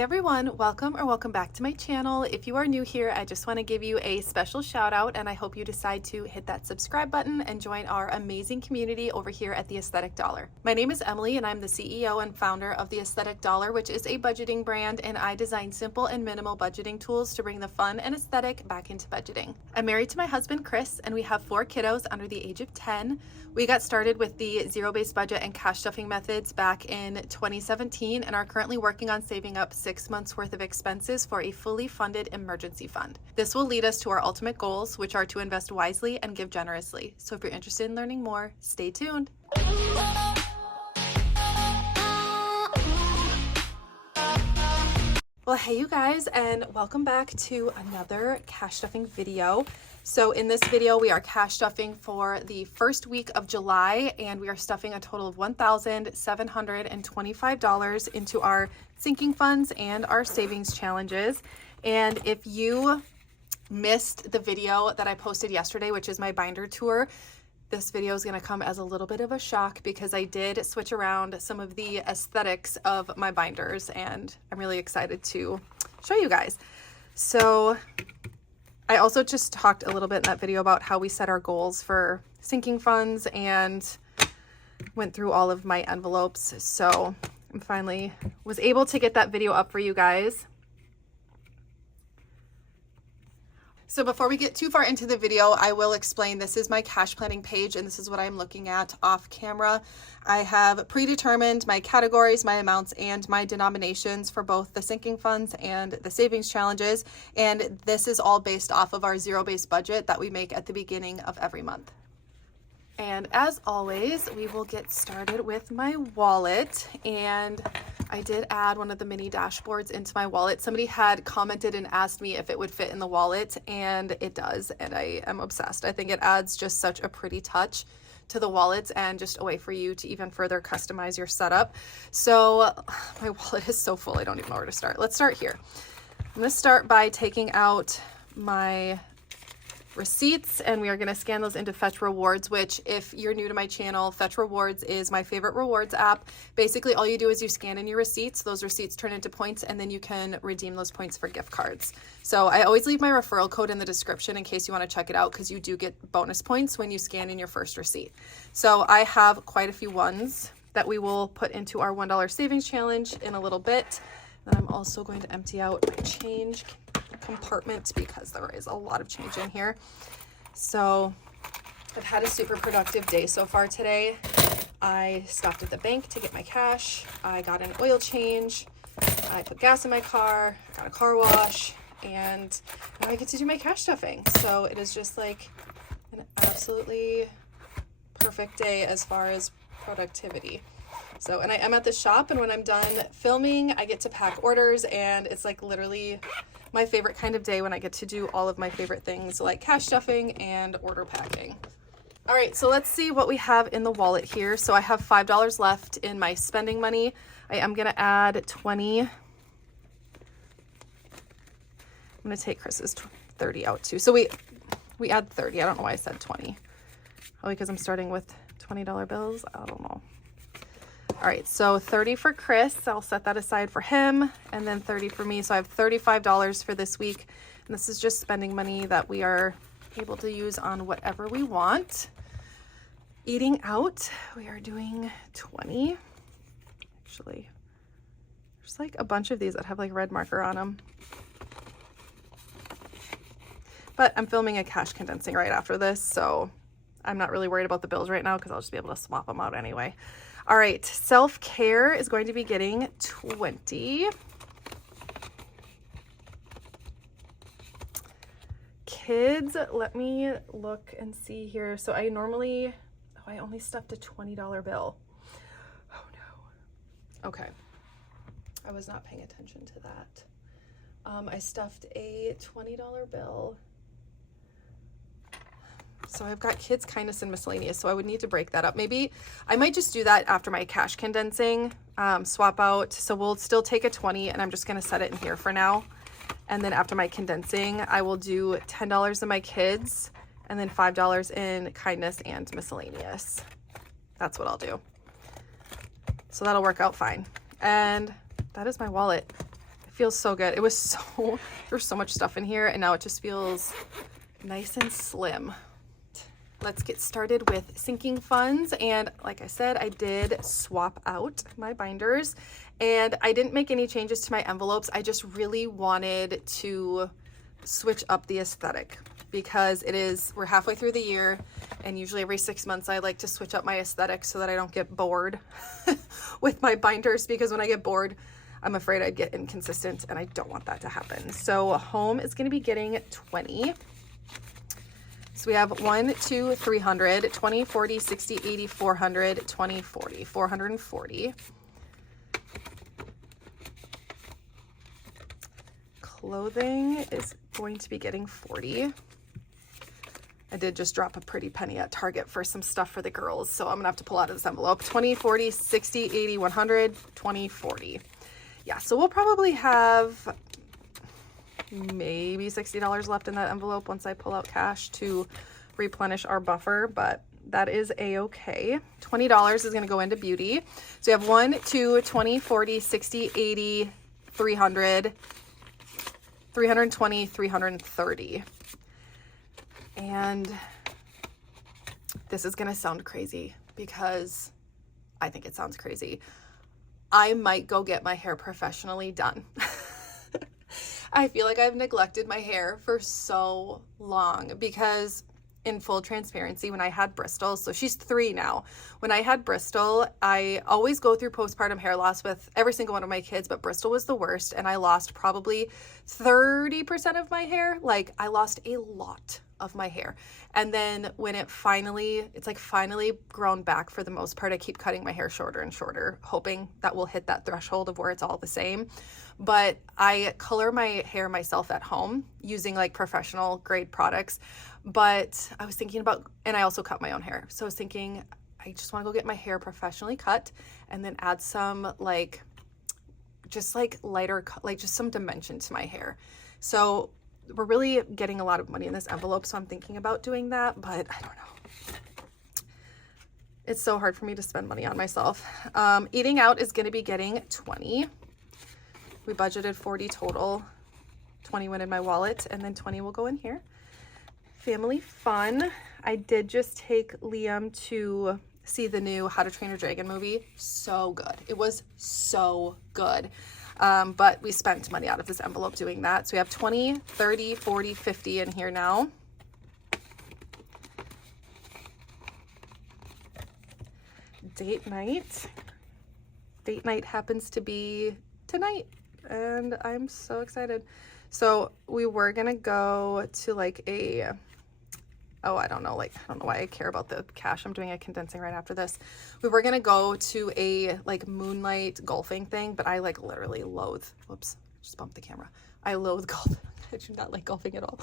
Hey everyone, welcome back to my channel. If you are new here, I just want to give you a special shout out, and I hope you decide to hit that subscribe button and join our amazing community over here at the Aesthetic Dollar. My name is Emily and I'm the CEO and founder of the Aesthetic Dollar, which is a budgeting brand, and I design simple and minimal budgeting tools to bring the fun and aesthetic back into budgeting. I'm married to my husband Chris, and we have 4 kiddos under the age of 10. We got started with the zero-based budget and cash stuffing methods back in 2017 and are currently working on saving up 6 months worth of expenses for a fully funded emergency fund. This will lead us to our ultimate goals, which are to invest wisely and give generously. So if you're interested in learning more, stay tuned. Well, hey you guys, and welcome back to another cash stuffing video. So in this video, we are cash stuffing for the first week of July, and we are stuffing a total of $1,725 into our sinking funds and our savings challenges. And if you missed the video that I posted yesterday, which is my binder tour, this video is going to come as a little bit of a shock because I did switch around some of the aesthetics of my binders, and I'm really excited to show you guys. So I also just talked a little bit in that video about how we set our goals for sinking funds and went through all of my envelopes. So I finally was able to get that video up for you guys. So before we get too far into the video, I will explain this is my cash planning page, and this is what I'm looking at off camera. I have predetermined my categories, my amounts, and my denominations for both the sinking funds and the savings challenges. And this is all based off of our zero-based budget that we make at the beginning of every month. And as always, we will get started with my wallet. And I did add one of the mini dashboards into my wallet. Somebody had commented and asked me if it would fit in the wallet, and it does. And I am obsessed. I think it adds just such a pretty touch to the wallet and just a way for you to even further customize your setup. So my wallet is so full, I don't even know where to start. Let's start here. I'm going to start by taking out my receipts, and we are going to scan those into Fetch Rewards, which, if you're new to my channel, Fetch Rewards is my favorite rewards app. Basically, all you do is you scan in your receipts, those receipts turn into points, and then you can redeem those points for gift cards. So I always leave my referral code in the description in case you want to check it out, because you do get bonus points when you scan in your first receipt. So I have quite a few ones that we will put into our $1 savings challenge in a little bit. And I'm also going to empty out my change compartment because there is a lot of change in here. So I've had a super productive day so far today. I stopped at the bank to get my cash. I got an oil change. I put gas in my car, got a car wash, and now I get to do my cash stuffing. So it is just like an absolutely perfect day as far as productivity. So, and I am at the shop, and when I'm done filming, I get to pack orders, and it's like literally my favorite kind of day when I get to do all of my favorite things like cash stuffing and order packing. All right, so let's see what we have in the wallet here. So I have $5 left in my spending money. I am gonna add 20. I'm gonna take Chris's 30 out too. So we add 30. I don't know why I said 20. Probably because I'm starting with $20 bills. I don't know. All right, so 30 for Chris. I'll set that aside for him, and then 30 for me. So I have $35 for this week. And this is just spending money that we are able to use on whatever we want. Eating out, we are doing 20. Actually, there's like a bunch of these that have like red marker on them. But I'm filming a cash condensing right after this, so I'm not really worried about the bills right now because I'll just be able to swap them out anyway. All right, self-care is going to be getting 20. Kids, let me look and see here. So I only stuffed a $20 bill. Oh no. Okay. I was not paying attention to that. I stuffed a $20 bill. So I've got kids, kindness, and miscellaneous. So I would need to break that up. Maybe I might just do that after my cash condensing, swap out. So we'll still take a 20, and I'm just going to set it in here for now. And then after my condensing, I will do $10 in my kids and then $5 in kindness and miscellaneous. That's what I'll do. So that'll work out fine. And that is my wallet. I feels so good. It was so, there's so much stuff in here, and now it just feels nice and slim. Let's get started with sinking funds. And like I said, I did swap out my binders, and I didn't make any changes to my envelopes. I just really wanted to switch up the aesthetic because we're halfway through the year, and usually every 6 months I like to switch up my aesthetic so that I don't get bored with my binders, because when I get bored, I'm afraid I'd get inconsistent, and I don't want that to happen. So home is going to be getting 20. So we have 1, 2, 300, 20, 40, 60, 80, 400, 20, 40, 440. Clothing is going to be getting 40. I did just drop a pretty penny at Target for some stuff for the girls, so I'm gonna have to pull out of this envelope. 20, 40, 60, 80, 100, 20, 40. Yeah, so we'll probably have maybe $60 left in that envelope once I pull out cash to replenish our buffer, but that is a-okay. $20 is going to go into beauty. So you have 1, 2, 20, 40, 60, 80, 300, 320, 330. And this is going to sound crazy because I think it sounds crazy. I might go get my hair professionally done. I feel like I've neglected my hair for so long because, in full transparency, when I had Bristol, so she's 3 now. When I had Bristol, I always go through postpartum hair loss with every single one of my kids, but Bristol was the worst, and I lost probably 30% of my hair. Like, I lost a lot of my hair. And then when it's finally grown back for the most part, I keep cutting my hair shorter and shorter, hoping that we'll hit that threshold of where it's all the same. But I color my hair myself at home using like professional grade products. But I was thinking about, and I also cut my own hair. So I was thinking, I just want to go get my hair professionally cut and then add some like, just like lighter, like just some dimension to my hair. So we're really getting a lot of money in this envelope. So I'm thinking about doing that, but I don't know. It's so hard for me to spend money on myself. Eating out is going to be getting 20. We budgeted 40 total. 20 went in my wallet, and then 20 will go in here. Family fun. I did just take Liam to see the new How to Train Your Dragon movie. So good. It was so good. But we spent money out of this envelope doing that. So we have 20, 30, 40, 50 in here now. Date night. Date night happens to be tonight, and I'm so excited. So we were gonna go to like a, oh, I don't know why I care about the cash. I'm doing a condensing right after this. We were gonna go to a like moonlight golfing thing, but I like literally loathe, whoops, just bumped the camera. I loathe golf. I do not like golfing at all.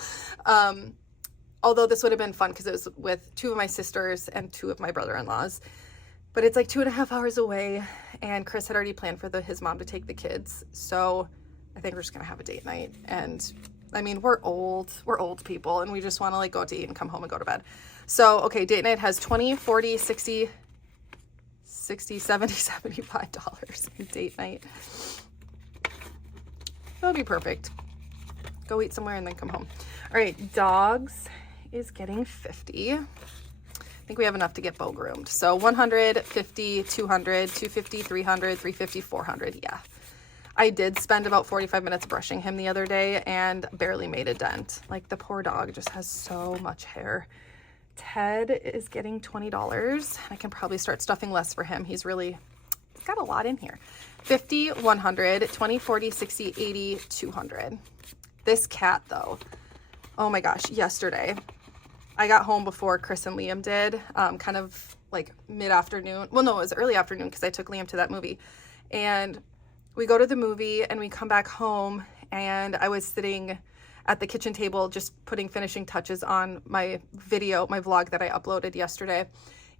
Although this would have been fun because it was with 2 of my sisters and 2 of my brother-in-laws. But it's like 2.5 hours away, and Chris had already planned for his mom to take the kids. So I think we're just gonna have a date night. And I mean, we're old people, and we just want to like go out to eat and come home and go to bed. So, okay, date night has 20, 40, 60, 70, $75 in date night. That'll be perfect. Go eat somewhere and then come home. All right, dogs is getting 50. I think we have enough to get Bo groomed. So 100, 50, 200, 250, 300, 350, 400. Yeah. I did spend about 45 minutes brushing him the other day and barely made a dent. Like, the poor dog just has so much hair. Ted is getting $20. I can probably start stuffing less for him. He's got a lot in here. 50, 100, 20, 40, 60, 80, 200. This cat though, oh my gosh, yesterday I got home before Chris and Liam did, kind of like mid-afternoon. Well, no, it was early afternoon because I took Liam to that movie. And we go to the movie and we come back home, and I was sitting at the kitchen table just finishing touches on my video, my vlog that I uploaded yesterday.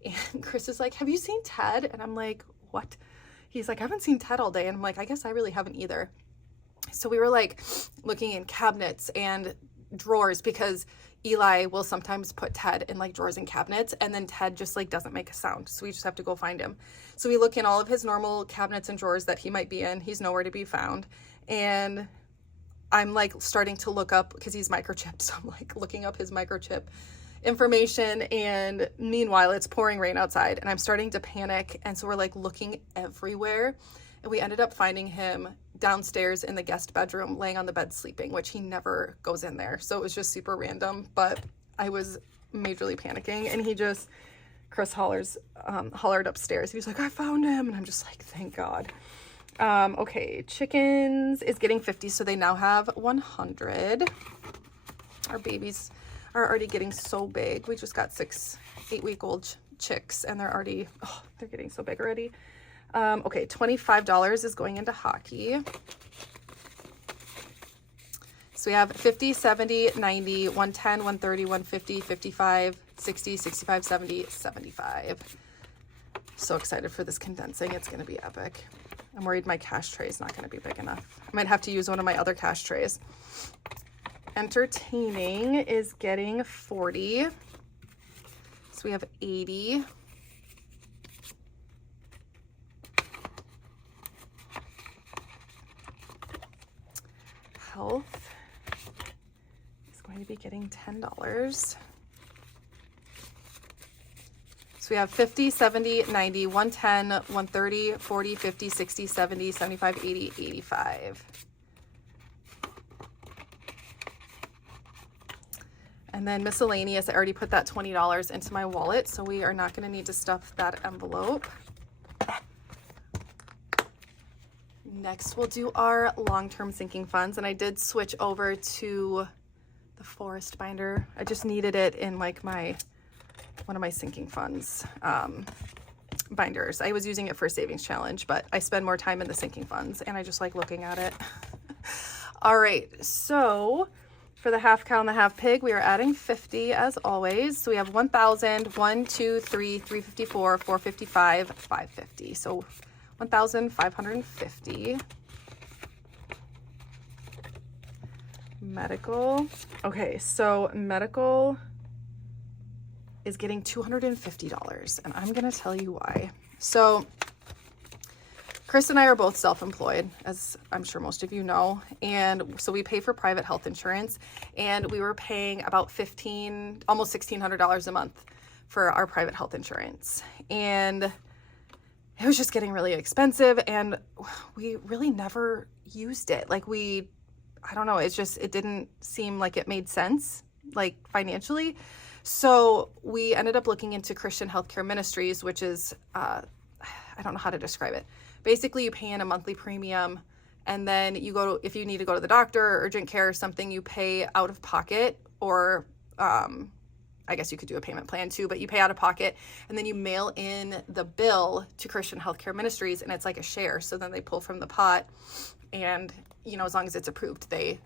And Chris is like, "Have you seen Ted?" And I'm like, "What?" He's like, "I haven't seen Ted all day." And I'm like, "I guess I really haven't either." So we were like looking in cabinets and drawers, because Eli will sometimes put Ted in like drawers and cabinets, and then Ted just like doesn't make a sound. So we just have to go find him. So we look in all of his normal cabinets and drawers that he might be in. He's nowhere to be found. And I'm like starting to look up, because he's microchipped, so I'm like looking up his microchip information, and meanwhile it's pouring rain outside and I'm starting to panic. And so we're like looking everywhere, and we ended up finding him downstairs in the guest bedroom laying on the bed sleeping, which he never goes in there, so it was just super random. But I was majorly panicking, and he just, Chris hollered upstairs. He was like, I found him, and I'm just like, thank God. Okay, chickens is getting 50, so they now have 100. Our babies are already getting so big. We just got 6 8-week-old chicks, and they're already, oh, they're getting so big already. Okay, $25 is going into hockey. So we have 50, 70, 90, 110, 130, 150, 55, 60, 65, 70, 75. So excited for this condensing. It's going to be epic. I'm worried my cash tray is not going to be big enough. I might have to use one of my other cash trays. Entertaining is getting 40. So we have 80. Health is going to be getting $10. So we have 50, 70, 90, 110, 130, 40, 50, 60, 70, 75, 80, 85. And then miscellaneous, I already put that $20 into my wallet, so we are not going to need to stuff that envelope. Next, we'll do our long-term sinking funds, and I did switch over to the forest binder. I just needed it in like one of my sinking funds binders. I was using it for savings challenge, but I spend more time in the sinking funds, and I just like looking at it. All right, so for the half cow and the half pig, we are adding 50 as always. So we have 1,000, 1, 2, 3, 354, 455, 550. So 1,550. Medical. Okay, so medical is getting $250, and I'm gonna tell you why. So Chris and I are both self-employed, as I'm sure most of you know, and so we pay for private health insurance, and we were paying about almost $1,600 a month for our private health insurance, and it was just getting really expensive, and we really never used it. Like I don't know, it didn't seem like it made sense, like financially. So we ended up looking into Christian Healthcare Ministries, which is, I don't know how to describe it. Basically, you pay in a monthly premium, and then if you need to go to the doctor or urgent care or something, you pay out of pocket, or I guess you could do a payment plan too, but you pay out of pocket, and then you mail in the bill to Christian Healthcare Ministries, and it's like a share. So then they pull from the pot, and as long as it's approved, they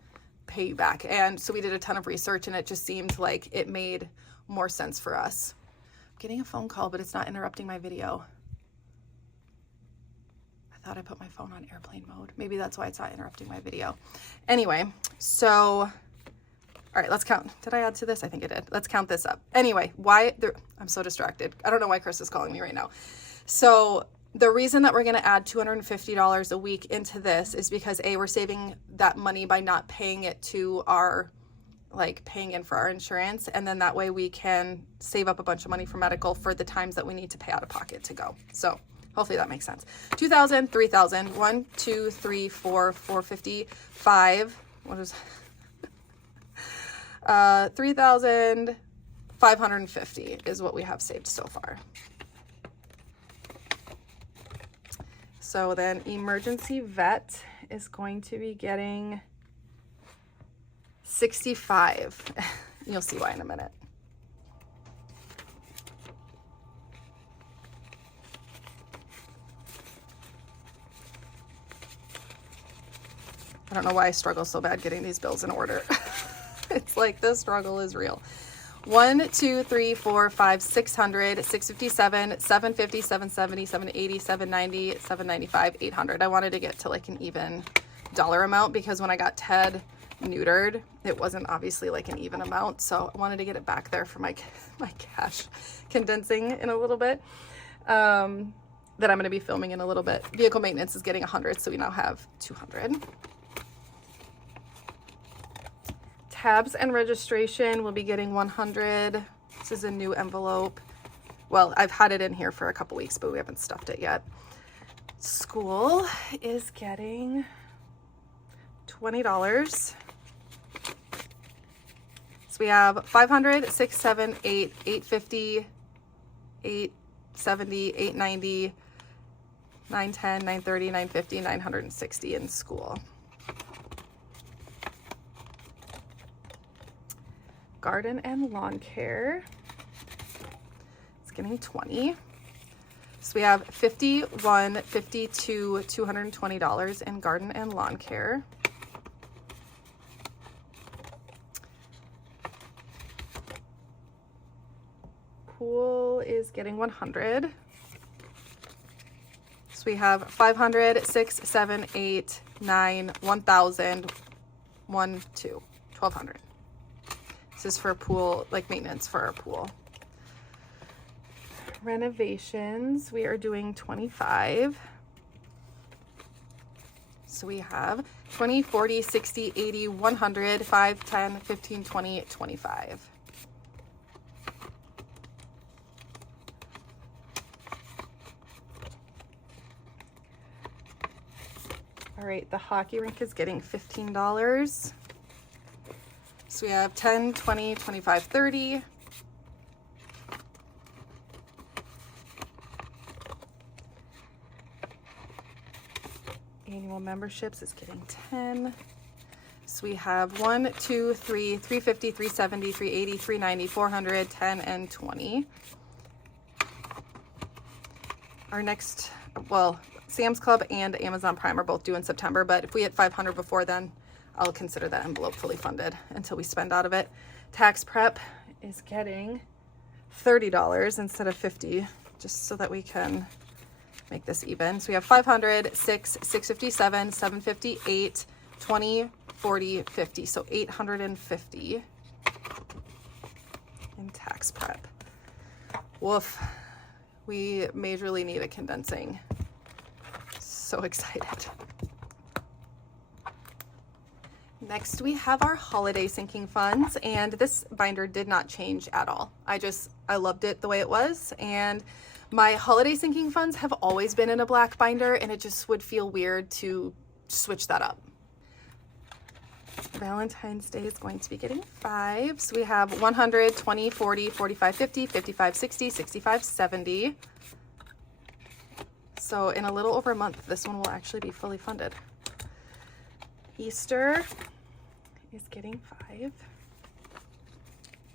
pay you back. And so we did a ton of research, and it just seemed like it made more sense for us. I'm getting a phone call, but it's not interrupting my video. I thought I put my phone on airplane mode. Maybe that's why it's not interrupting my video. Anyway, so, all right, let's count. Did I add to this? I think I did. Let's count this up. Anyway, I'm so distracted. I don't know why Chris is calling me right now. So the reason that we're going to add $250 a week into this is because we're saving that money by not paying it to paying in for our insurance. And then that way we can save up a bunch of money for medical for the times that we need to pay out of pocket to go. So hopefully that makes sense. 2,000, 3,000, 1, 2, 3, 4, 450, 5. What is 3,550 is what we have saved so far. So then emergency vet is going to be getting 65. You'll see why in a minute. I don't know why I struggle so bad getting these bills in order. It's like the struggle is real. 1, 2, 3, 4, 5, 600, 657, 750, 770, 780, 790, 795, 800. I wanted to get to like an even dollar amount, because when I got Ted neutered, it wasn't obviously like an even amount. So I wanted to get it back there for my cash condensing in a little bit, that I'm going to be filming in a little bit. Vehicle maintenance is getting 100. So we now have 200. Tabs and registration will be getting 100. This is a new envelope. Well, I've had it in here for a couple weeks, but we haven't stuffed it yet. School is getting $20. So we have 500, 6, 7, 8, 850, 870, 890, 910, 930, 950, 960 in school. Garden and lawn care is getting 20. So we have 51, 52, $220 in garden and lawn care. Pool is getting 100. So we have 500, 6, 7, 8, 9, 1,000, 1, 2, 1,200. This is for pool, like maintenance for our pool. Renovations, we are doing 25. So we have 20, 40, 60, 80, 100, 5, 10, 15, 20, 25. All right, the hockey rink is getting $15. So we have 10, 20, 25, 30. Annual memberships is getting 10. So we have 1, 2, 3, 350, 370, 380, 390, 400, 10, and 20. Our next, well, Sam's Club and Amazon Prime are both due in September, but if we hit 500 before then, I'll consider that envelope fully funded until we spend out of it. Tax prep is getting $30 instead of $50, just so that we can make this even. So we have 500, 6, 657, 758, 20, 40, 50. So 850 in tax prep. Woof. We majorly need a condensing. So excited. Next, we have our holiday sinking funds, and this binder did not change at all. I loved it the way it was, and my holiday sinking funds have always been in a black binder, and it just would feel weird to switch that up. Valentine's Day is going to be getting 5. So we have 100, 20, 40, 45, 50, 55, 60, 65, 70. So in a little over a month, this one will actually be fully funded. Easter is getting 5.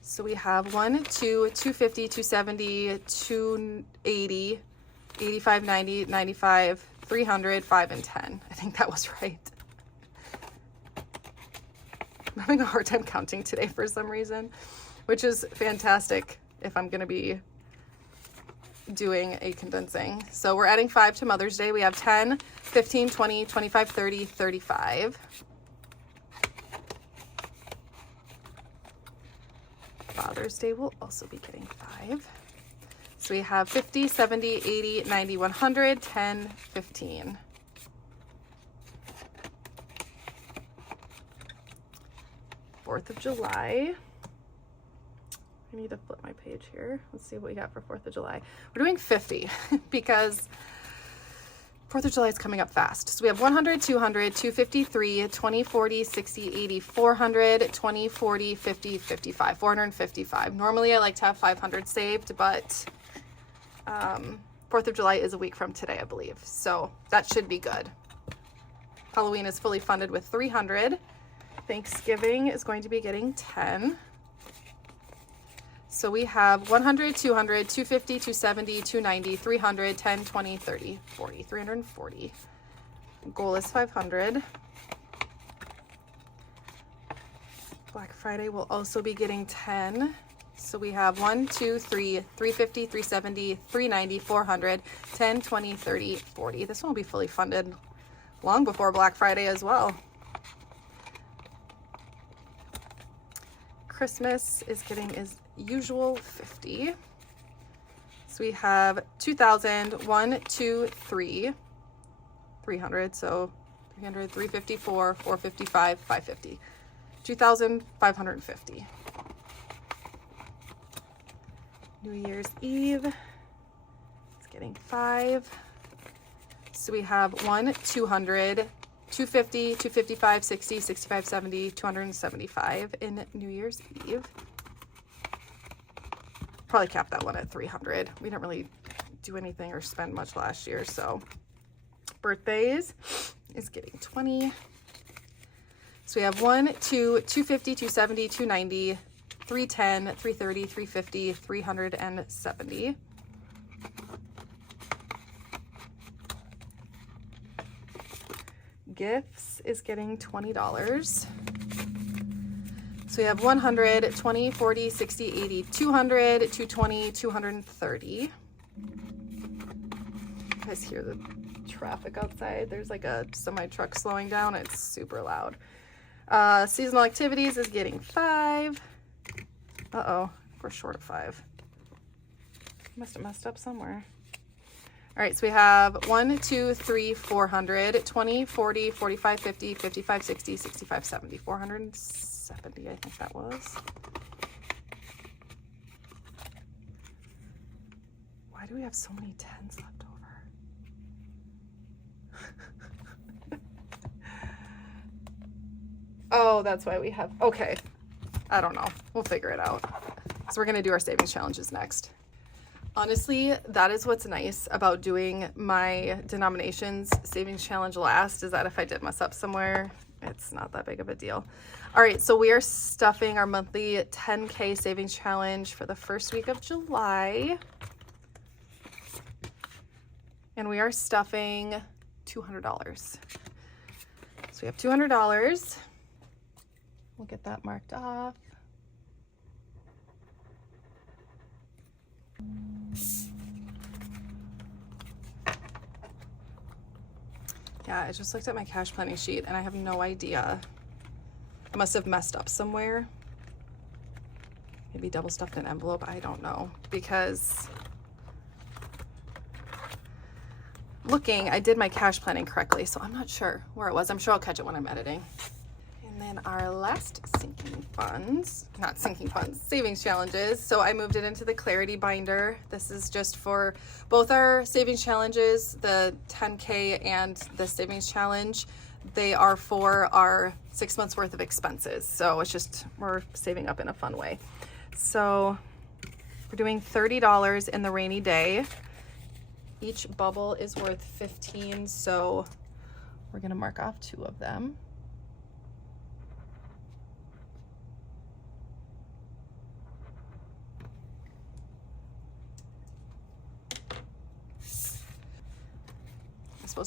So we have 1, 2, 250, 270, 280, 85, 90, 95, 300, 5, and 10. I think that was right. I'm having a hard time counting today for some reason, which is fantastic if I'm going to be doing a condensing. So we're adding 5 to Mother's Day. We have 10, 15, 20, 25, 30, 35. Father's Day will also be getting 5. So we have 50, 70, 80, 90, 100, 10, 15. Fourth of July. I need to flip my page here. Let's see what we got for 4th of July. We're doing 50 because 4th of July is coming up fast. So we have 100, 200, 253, 20, 40, 60, 80, 400, 20, 40, 50, 55, 455. Normally I like to have 500 saved, but 4th of July is a week from today, I believe. So that should be good. Halloween is fully funded with 300. Thanksgiving is going to be getting 10. So we have 100, 200, 250, 270, 290, 300, 10, 20, 30, 40, 340. Goal is 500. Black Friday will also be getting 10. So we have 1, 2, 3, 350, 370, 390, 400, 10, 20, 30, 40. This one will be fully funded long before Black Friday as well. Christmas is getting as usual 50. So we have 2,000, 1, 2, 3, 300. So 300, 354, 455, 550. $2,550. New Year's Eve is getting 5. So we have 1, 200, 250, 255, 60, 65, 70, 275 in New Year's Eve. Probably cap that one at 300. We didn't really do anything or spend much last year, so. Birthdays is getting 20. So we have 1, 2, 250, 270, 290, 310, 330, 350, 370. Gifts is getting $20. So we have 100, 20, 40, 60, 80, 200, 220, 230. You guys hear the traffic outside? There's like a semi truck slowing down. It's super loud. Seasonal activities is getting 5. Uh-oh, we're short of 5. Must have messed up somewhere. All right, so we have 1, 2, 3, 400, 20, 40, 45, 50, 55, 60, 65, 70, 470, I think that was. Why do we have so many 10s left over? Oh, that's why we have, okay. I don't know. We'll figure it out. So we're going to do our savings challenges next. Honestly, that is what's nice about doing my denominations savings challenge last, is that if I did mess up somewhere, it's not that big of a deal. All right, so we are stuffing our monthly 10K savings challenge for the first week of July. And we are stuffing $200. So we have $200. We'll get that marked off. Yeah, I just looked at my cash planning sheet and I have no idea. I must have messed up somewhere. Maybe double stuffed an envelope, I don't know. Because looking, I did my cash planning correctly, so I'm not sure where it was. I'm sure I'll catch it when I'm editing. And then our last savings challenges. So I moved it into the Clarity binder. This is just for both our savings challenges, the 10K and the savings challenge. They are for our 6 months worth of expenses. So it's just, we're saving up in a fun way. So we're doing $30 in the rainy day. Each bubble is worth 15. So we're gonna mark off 2 of them.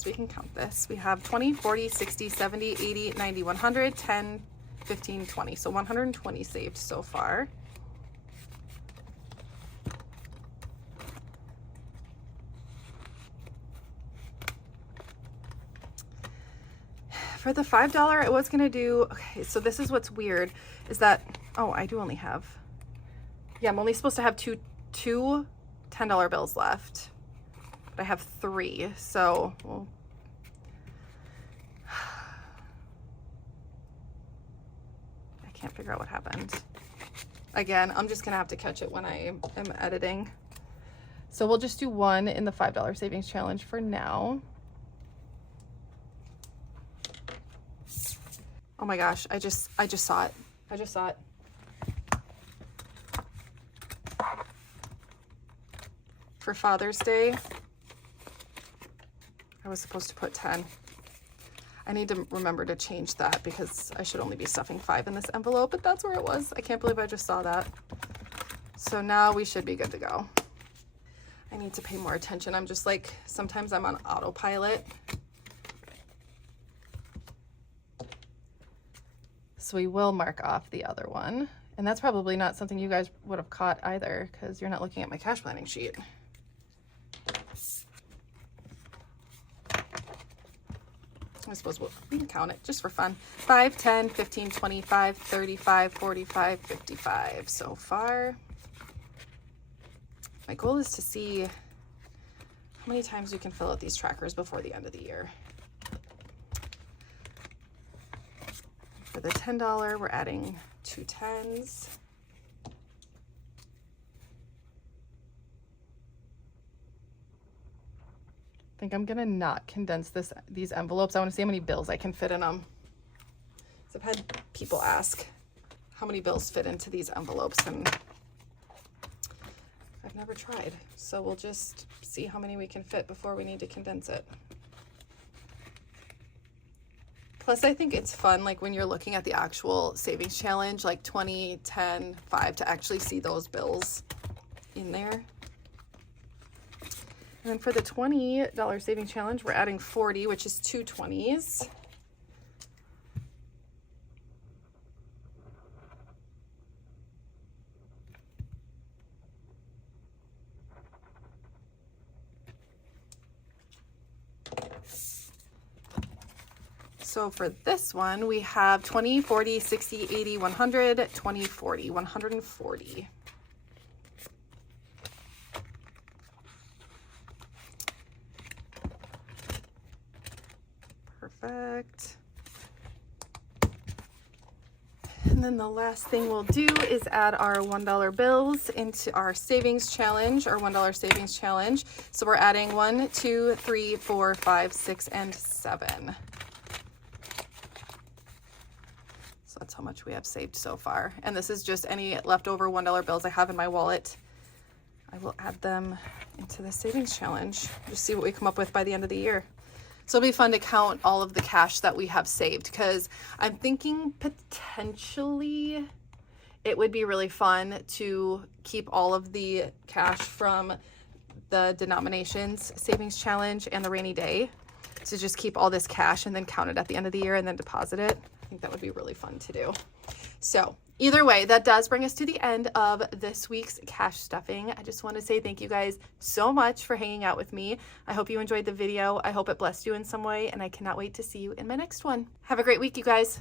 We can count this. We have 20, 40, 60, 70, 80, 90, 100, 10, 15, 20. So 120 saved so far. For the $5, I was going to do, okay, so this is what's weird, is that, oh, I do only have, yeah, I'm only supposed to have two $10 bills left. I have 3, so well, I can't figure out what happened. Again, I'm just gonna have to catch it when I am editing. So we'll just do 1 in the $5 savings challenge for now. Oh my gosh, I just saw it. I just saw it. For Father's Day, I was supposed to put 10. I need to remember to change that because I should only be stuffing 5 in this envelope, but that's where it was. I can't believe I just saw that. So now we should be good to go. I need to pay more attention. I'm just like, sometimes I'm on autopilot. So we will mark off the other one. And that's probably not something you guys would have caught either because you're not looking at my cash planning sheet. I suppose we can count it just for fun. 5, 10, 15, 25, 35, 45, 55 so far. My goal is to see how many times you can fill out these trackers before the end of the year. For the $10, we're adding 2 10s. I think I'm gonna not condense these envelopes. I want to see how many bills I can fit in them. So I've had people ask how many bills fit into these envelopes, and I've never tried. So we'll just see how many we can fit before we need to condense it. Plus, I think it's fun, like when you're looking at the actual savings challenge, like 20, 10, 5, to actually see those bills in there. And then for the $20 savings challenge, we're adding 40, which is 2 20s. So for this one, we have 20, 40, 60, 80, 100, 20, 40, 140. Perfect. And then the last thing we'll do is add our $1 bills into our savings challenge, our $1 savings challenge. So we're adding 1, 2, 3, 4, 5, 6, and 7. So that's how much we have saved so far. And this is just any leftover $1 bills I have in my wallet. I will add them into the savings challenge. Just see what we come up with by the end of the year. So it'll be fun to count all of the cash that we have saved, because I'm thinking potentially it would be really fun to keep all of the cash from the denominations savings challenge and the rainy day. So just keep all this cash and then count it at the end of the year and then deposit it. I think that would be really fun to do. So either way, that does bring us to the end of this week's cash stuffing. I just want to say thank you guys so much for hanging out with me. I hope you enjoyed the video. I hope it blessed you in some way, and I cannot wait to see you in my next one. Have a great week, you guys.